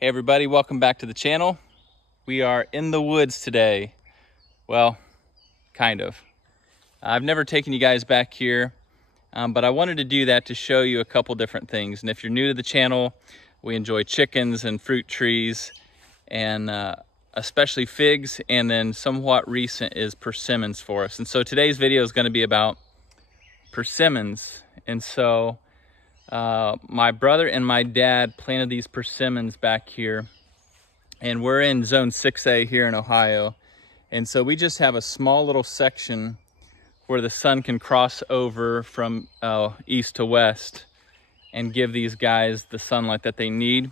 Hey everybody, welcome back to the channel. We are in the woods today. Well, kind of. I've never taken you guys back here, but I wanted to do that to show you a couple different things. And if you're new to the channel, we enjoy chickens and fruit trees, and especially figs, and then somewhat recent is persimmons for us. And so today's video is going to be about persimmons. And so my brother and my dad planted these persimmons back here, and we're in zone 6A here in Ohio. And so we just have a small little section where the sun can cross over from east to west and give these guys the sunlight that they need.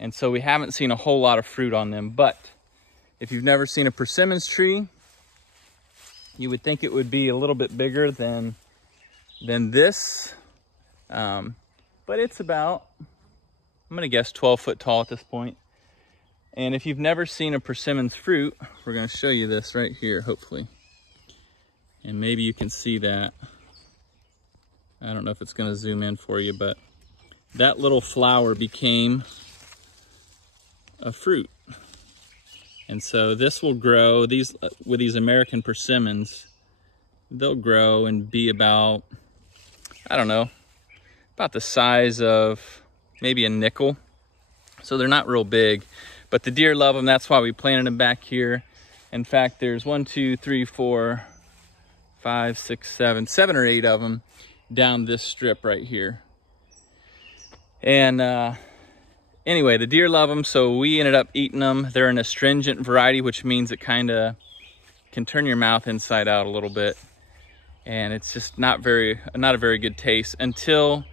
And so we haven't seen a whole lot of fruit on them, but if you've never seen a persimmons tree, you would think it would be a little bit bigger than this. But it's about, I'm gonna guess 12 foot tall at this point. And if you've never seen a persimmons fruit, we're gonna show you this right here, hopefully. And maybe you can see that. I don't know if it's gonna zoom in for you, but that little flower became a fruit. And so this will grow, these with these American persimmons, they'll grow and be about, I don't know, about the size of maybe a nickel. So they're not real big, but the deer love them. That's why we planted them back here. In fact, there's 1, 2, 3, 4, 5, 6, 7 or 8 of them down this strip right here. And anyway, the deer love them, so we ended up eating them. They're an astringent variety, which means it kind of can turn your mouth inside out a little bit. And it's just not a very good taste until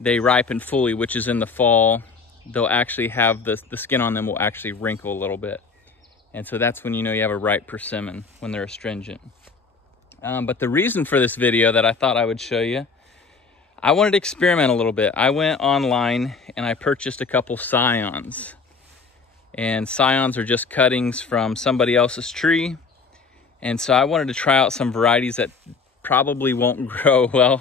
they ripen fully, which is in the fall. They'll actually have the skin on them will actually wrinkle a little bit. And so that's when you know you have a ripe persimmon, when they're astringent. But the reason for this video that I thought I would show you, I wanted to experiment a little bit. I went online and I purchased a couple scions. And scions are just cuttings from somebody else's tree. And so I wanted to try out some varieties that probably won't grow well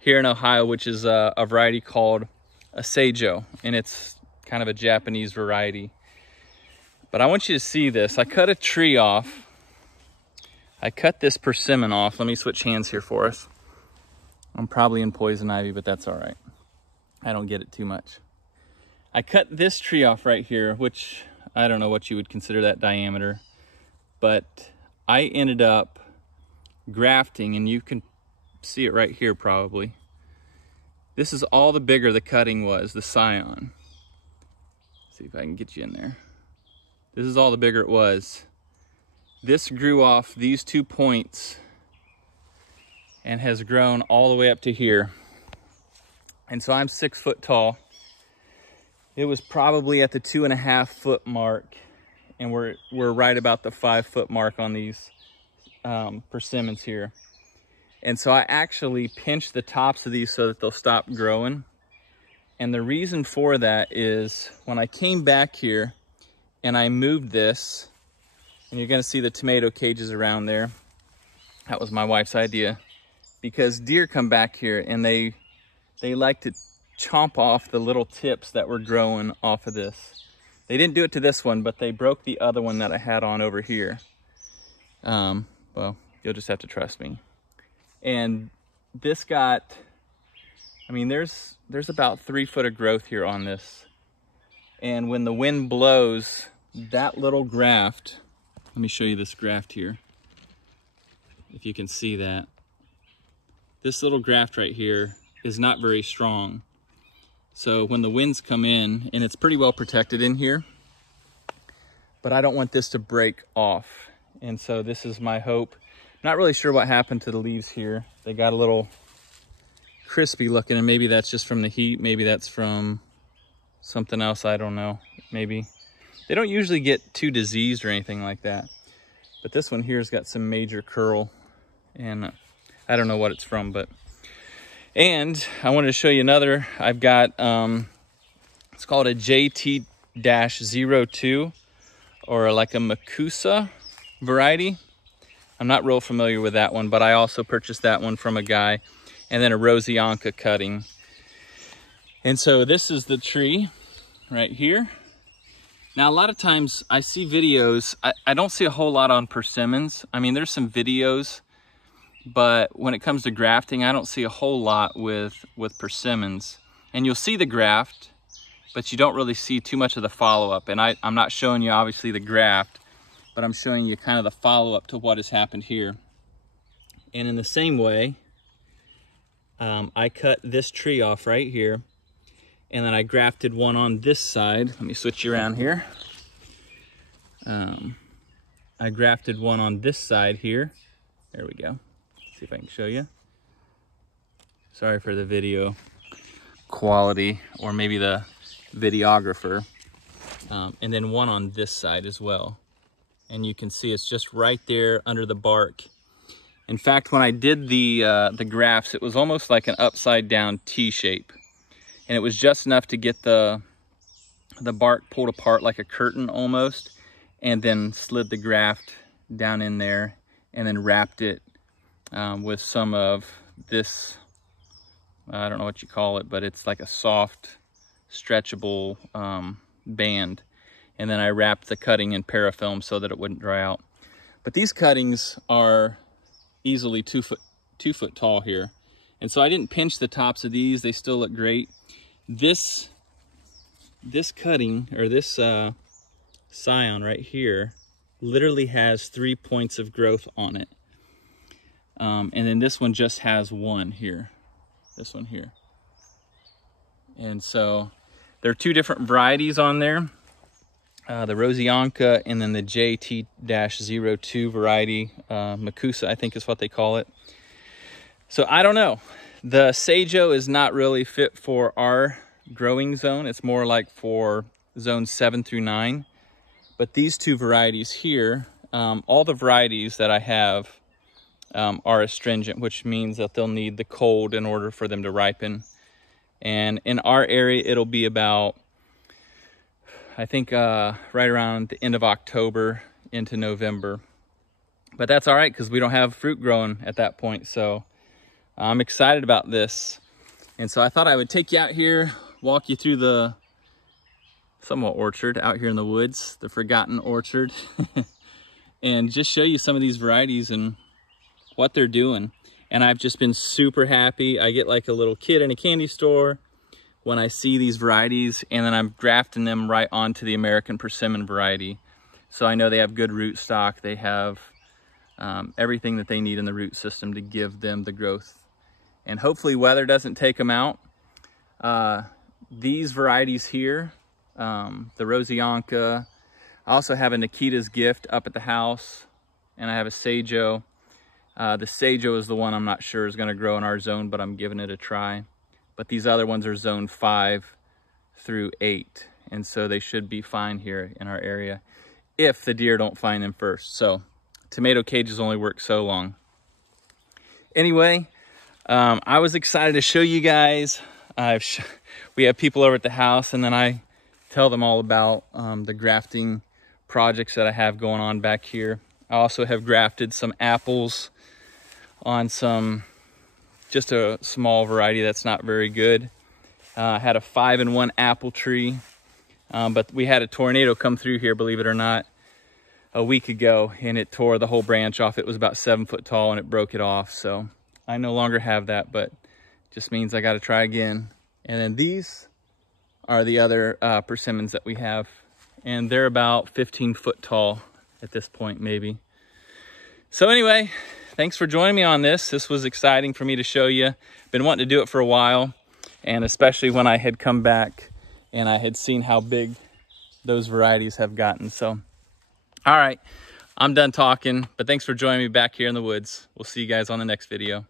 here in Ohio, which is a variety called a Sajo, and it's kind of a Japanese variety. But I want you to see this. I cut a tree off. I cut this persimmon off. Let me switch hands here for us. I'm probably in poison ivy, but that's all right. I don't get it too much. I cut this tree off right here, which I don't know what you would consider that diameter, but I ended up grafting, and you can see it right here probably. This is all the bigger the cutting was, the scion. Let's see if I can get you in there. This is all the bigger it was. This grew off these 2 points and has grown all the way up to here. And so I'm 6 foot tall. It was probably at the 2.5 foot mark, and we're right about the 5 foot mark on these persimmons here. And so I actually pinched the tops of these so that they'll stop growing. And the reason for that is when I came back here and I moved this, and you're gonna see the tomato cages around there. That was my wife's idea, because deer come back here and they like to chomp off the little tips that were growing off of this. They didn't do it to this one, but they broke the other one that I had on over here. Well, you'll just have to trust me. And this got, I mean, there's about 3 foot of growth here on this. And when the wind blows, that little graft, let me show you this graft here, if you can see that. This little graft right here is not very strong. So when the winds come in, and it's pretty well protected in here, but I don't want this to break off. And so this is my hope. Not really sure what happened to the leaves here. They got a little crispy looking, and maybe that's just from the heat. Maybe that's from something else. I don't know. Maybe. They don't usually get too diseased or anything like that. But this one here has got some major curl, and I don't know what it's from, but. And I wanted to show you another. I've got, it's called a JT-02, or like a Mikkusu variety. I'm not real familiar with that one, but I also purchased that one from a guy. And then a Rosseyanka cutting. And so this is the tree right here. Now, a lot of times I see videos, I don't see a whole lot on persimmons. I mean, there's some videos, but when it comes to grafting, I don't see a whole lot with persimmons. And you'll see the graft, but you don't really see too much of the follow-up. And I'm not showing you, obviously, the graft, but I'm showing you kind of the follow-up to what has happened here. And in the same way, I cut this tree off right here, and then I grafted one on this side. Let me switch you around here. I grafted one on this side here. There we go. Let's see if I can show you. Sorry for the video quality, or maybe the videographer. And then one on this side as well. And you can see it's just right there under the bark. In fact, when I did the grafts, it was almost like an upside down T shape. And it was just enough to get the bark pulled apart like a curtain almost, and then slid the graft down in there, and then wrapped it with some of this, I don't know what you call it, but it's like a soft, stretchable band. And then I wrapped the cutting in parafilm so that it wouldn't dry out. But these cuttings are easily 2 foot tall here. And so I didn't pinch the tops of these. They still look great. This cutting, or this scion right here, literally has 3 points of growth on it. And then this one just has one here. This one here. And so there are 2 different varieties on there. The Rosseyanka and then the JT-02 variety. Mikkusu, I think is what they call it. So I don't know. The Sajo is not really fit for our growing zone. It's more like for zones 7 through 9. But these 2 varieties here, all the varieties that I have are astringent, which means that they'll need the cold in order for them to ripen. And in our area, it'll be about, I think, right around the end of October into November. But that's all right, because we don't have fruit growing at that point. So I'm excited about this. And so I thought I would take you out here, walk you through the somewhat orchard out here in the woods, the forgotten orchard, and just show you some of these varieties and what they're doing. And I've just been super happy. I get like a little kid in a candy store when I see these varieties, and then I'm grafting them right onto the American Persimmon variety. So I know they have good rootstock. They have everything that they need in the root system to give them the growth. And hopefully weather doesn't take them out. These varieties here, the Rosseyanka, I also have a Nakita's Gift up at the house, and I have a Sajo. The Sajo is the one I'm not sure is going to grow in our zone, but I'm giving it a try. But these other ones are zone 5 through 8, and so they should be fine here in our area if the deer don't find them first. So tomato cages only work so long. Anyway, I was excited to show you guys. We have people over at the house, and then I tell them all about the grafting projects that I have going on back here. I also have grafted some apples on just a small variety that's not very good. I had a 5-in-1 apple tree, but we had a tornado come through here, believe it or not, a week ago, and it tore the whole branch off. It was about 7 foot tall, and it broke it off. So I no longer have that, but just means I got to try again. And then these are the other persimmons that we have, and they're about 15 foot tall at this point, maybe. So anyway, thanks for joining me on this. This was exciting for me to show you. Been wanting to do it for a while, and especially when I had come back and I had seen how big those varieties have gotten. So, all right, I'm done talking, but thanks for joining me back here in the woods. We'll see you guys on the next video.